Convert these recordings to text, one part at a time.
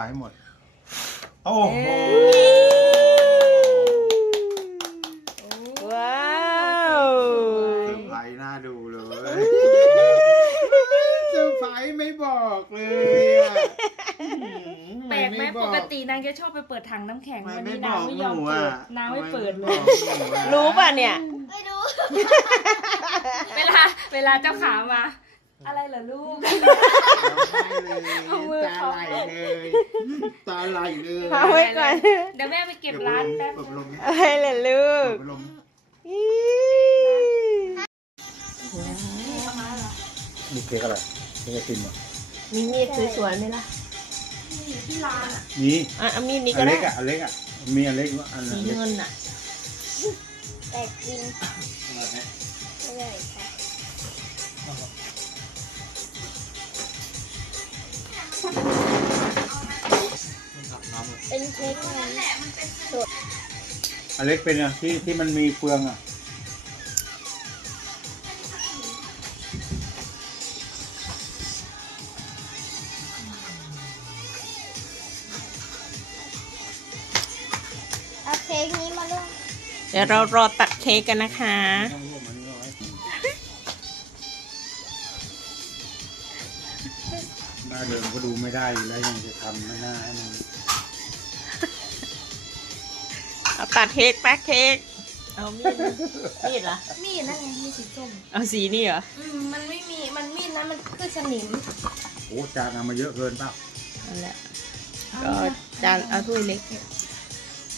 าให้หมด โอ้โห ว้าวเซอร์ไพรส์น่าดูเลยเซอร์ไพรส์ไม่บอกเลยอะแปลกไหมบปอกตินางจะชอบไปเปิดถังน้ำแข็งทำไมวันไม่นี้บนาองกไม่หยอมนูเปิอะดนางไม่เปิดเลทำยไบอกหนูอะรู้ป่ะเนี่ย ไม่รู้ เวลาเวลาเจ้าขามา อะไรเหรอลูกเอามือตาไหลเลยตาไหลเลยเอาไว้ก่อนเดี๋ยวแม่ไปเก็บร้านแป๊บเปิดพัดลมอะไรล่ะลูเปิกดพัดลมอี๋มีเค้กอะไรเค้กไอติมเหรอมีมีดสวยๆไหมล่ะที่ร้านอะมีอะเอามีดนี้อัก็นได้เล็กอะอันเล็กอะมีอันเล็กว่าอันสีเล็กเงินอะแต่กินไม่ได้ค่ะ อันเล็กเป็นอะที่ที่มันมีเฟืองอะเอาเค้กนี้มาด้วยเดี๋ยวเรารอตัดเค้กกันนะคะไม่ต้องร่วมอันนี้เอาไว้หน้าเดิมก็ดูไม่ได้อยู่แล้วยังจะทำไม่น่าให้มัน เอาตัดเค้กแป๊กเค้กเอามีดมีดเหรอมีดนั่นไงมีสีส้มเอาสีนี่เหรออืมมันไม่มีมันมีดนั้นมันคือสนิมโอ้จานเอามาเยอะเกินเปล่านั่นแหละก็จานเอาถ้วยเล็ก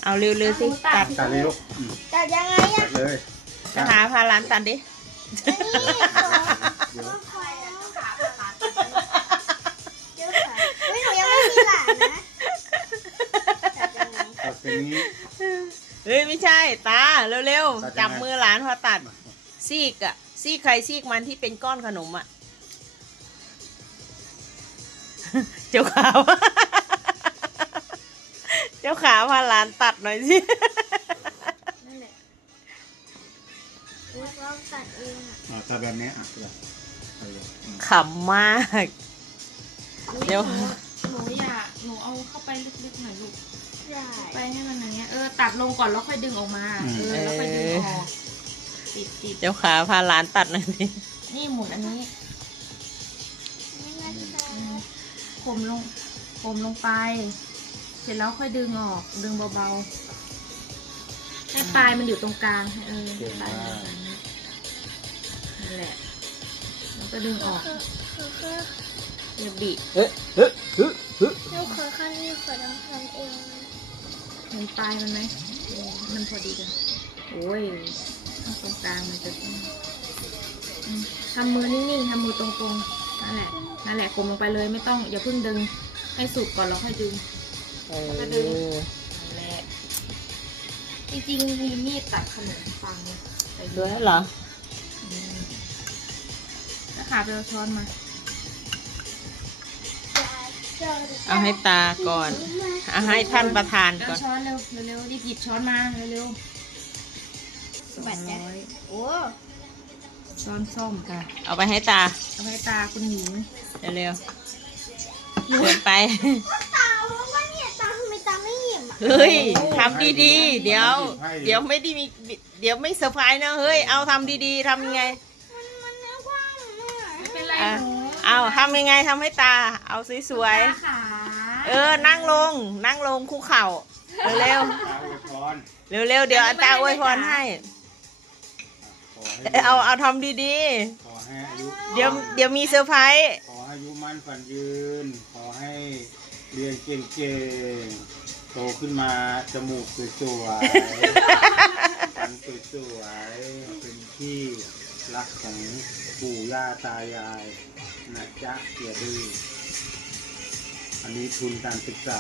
เอาเร็วๆสิตัดตัดเลยลูกอืมแต่ยังไงตัอะดเลยจะหาพาร้านตัดดิ อันนี้ของเดี๋ยวเดี๋ยวค่ะเฮ้ยหนูยังไม่มีหลานนะแต่ยังไงตัดเป็นนี้ เฮ้ยไม่ใช่ตาเร็วตัดยังไง ๆจับมือหลานพอตัด ซีกอะซีกใครซีกมันที่เป็นก้อนขนมอะเจ้าขาว เจ้าขาวพาหลานตัดหน่อยสินั่นแหละแล้วก็ตัดเองอะอ่าตัดแบบนี้อะตัดตัดเลยอืมขำมาก เดี๋ยว หนูหนูอยากหนูเอาเข้าไปลึกๆหน่อยลูก ได้ไปให้มันอย่างเงี้ยเออตัดลงก่อนแล้วค่อยดึงออกมาเออแล้วค่อยดึงออกติดติดเจ้าขาวพาหลานตัดหน่อยสินี่หมุนอันนี้นี่นะคะอืมผมลงผมลงไป เสร็จแล้วค่อยดึงออก ดึงเบาๆให้ปลายมันอยู่ตรงกลางเออปลายมันอยู่ตรงกลางนะนั่นแหละแล้วก็ดึงออกคือคืออย่าบิเฮ้ยเฮ้ยเฮ้ยเฮ้ยหนูขอข้างนี้ขอทำทำเอง เห็นปลายมันไหมเออมันพอดีกัน โอ้ยตรงกลางมันจะอืมทำมือนิ่งๆทำมือตรงๆ นั่นแหละ นั่นแหละกลมลงไปเลยไม่ต้องอย่าเพิ่งดึง ให้สุดก่อนแล้วค่อยดึงแล้วก็ดึงนั่นแหละจริงๆมีมีดตัดขนมปังไปด้วยเหรออืมแล้วขาไปเอาช้อนมา เอาให้ตาก่อนเอาให้ท่านประธานเอาก่อน ช้อนเร็วเร็วๆรีบหยิบช้อนมาเร็วๆสองร้อยโอ้ช้อนส้มอะเอาไปให้ตา เอาให้ตาคุณหญิงเร็วๆเดินไป ตาว่าเนี่ยตาทำไมตาไม่หยิบอะเฮ้ยทำดีๆ เดี๋ยว เดี๋ยวไม่ได้มี เดี๋ยวไม่เซอร์ไพรส์นะ เฮ้ย เอาทำดีๆทำยังไง มันมันเนื้อกว้างมากไม่เป็นไรอะหนูเอาทำยังไงทำให้ตา เอาสวยตาขาๆ เออ นั่งลง นั่งลงคุกเข่า เร็วตาอวยพรๆเร็วๆเดี๋ยวอาจารย์อวยพรให้ ขอให้เอาเอาทำดีขอให้อายุๆ เดี๋ยวเดี๋ยวมีเซอร์ไพรส์ขอให้อายุมั่นฝันยืน ขอให้เรียนเก่งๆ โตขึ้นมาจมูกสวยๆฟันสวยๆ เป็นที่รักของปู่ย่าตายายนะจ๊ะเกียดื้อ อันนี้ทุนการศึกษา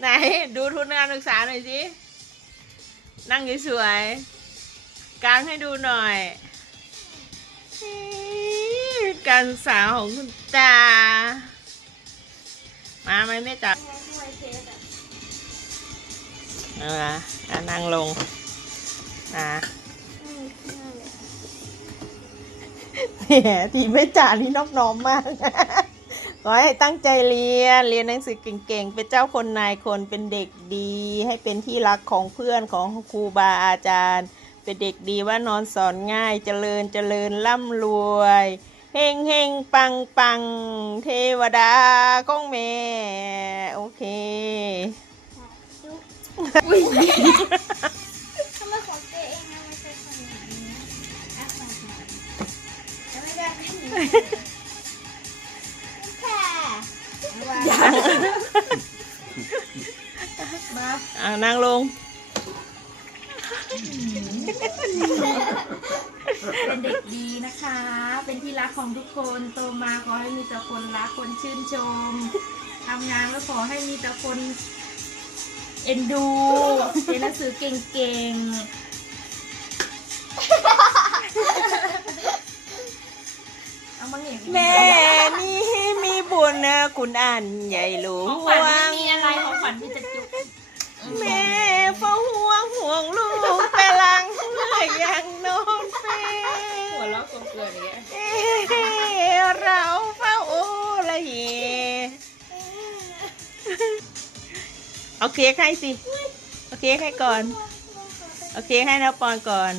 ไหน ดูทุนการศึกษาหน่อยสิ นั่งสวยๆกางให้ดูหน่อย การศึกษาของคุณตา มาไหมแม่จับทำไมเค้กอะเอาละอะนั่งลงอะ หมทีไม่จ่านี่นอบน้อมมาก ขอให้ตั้งใจเรียน เรียนหนังสือเก่งๆ เป็นเจ้าคนนายคนเป็นเด็กดี ให้เป็นที่รักของเพื่อนของครูบาอาจารย์ เป็นเด็กดีว่านอนสอนง่ายเจริญเจริญร่ำรวยเฮงเฮงปังปังเทวดาของแม่ โอเค ได้ไม่มีค่ะเอาวางมาอ่านั่งลง เป็นเด็กดีนะคะ เป็นที่รักของทุกคนโตมาขอให้มีแต่คนรักคนชื่นชมทำงานแล้วขอให้มีแต่คนเอ็นดูเรียนหนังสือเก่งๆ เอามาเหนียแม่นี่มีบุญนะคุณอ่านใหญ่หลวของงขวัญไม่มีอะไรของขวัญมีแต่จุกแม่เฝ้าห่วงห่วงลูกแต่ลังเมื่อยังนอนเฟหัวเราะกลมเกลือนอย่างเงี้ยเราเฝ้าโอละเยเอาเค้กให้สิ เอาเค้กให้ก่อน เอาเค้กให้นะปอนก่อน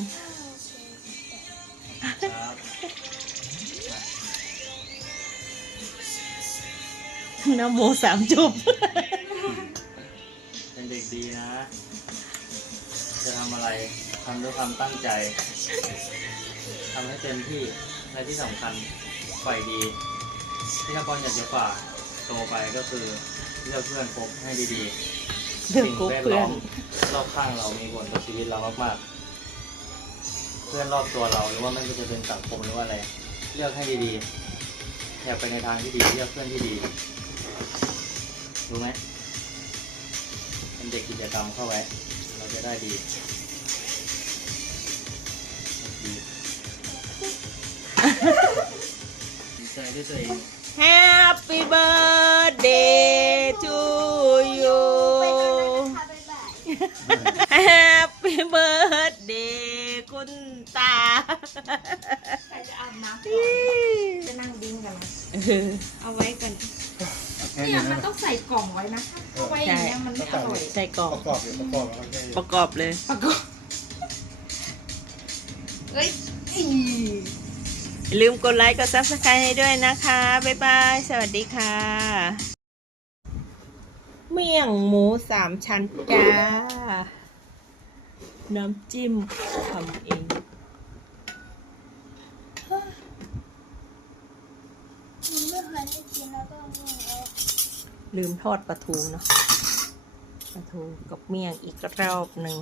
นะโมสามจบเป็นเด็กดีนะ จะทำอะไรทำด้วยความตั้งใจทำให้เต็มที่และที่สำคัญฝ่ายดี ที่นครอยากจะฝากโตไปก็คือเลือกเพื่อนคบให้ดีๆเลือกสิ่งคบแวดเพื่อล้อนมรอบข้างเรามีผลต่อชีวิตเรามากๆ เพื่อนรอบตัวเราหรือว่าไม่ว่าจะเป็นสังคมหรือว่าอะไร เลือกให้ดีๆ อยากไปในทางที่ดีเลือกเพื่อนที่ดี รู้ไหมเป็นเด็กกิจกรรมเข้าไว้ เราจะได้ดีดีดีใจด้วยตัวเอง Happy birthday to you ไปก่อนนะคะบ๊ายบาย Happy birthday คุณตาใครจะอาบน้ำก่อนจะนั่งดิ้งกันนะเออเอาไว้กัน เนี่ยมันต้องใส่กล่องไว้นะถ้าเอาไว้อย่างเงี้ยมันไม่อร่อยใส่กล่องประกอบอยู่ประกอบแล้วก็ประกอบเลย ประกอบเอ้ยอีอย่าลืมกดไลค์กด subscribe ให้ด้วยนะคะ บ๊ายบาย สวัสดีค่ะ เมี่ยงหมูสามชั้นจ้า น้ำจิ้มทำเอง มึงไม่เคยได้กินแล้วก็มึงเอา ลืมทอดปลาทูเนาะปลาทูกับเมี่ยงอีกรอบหนึ่ง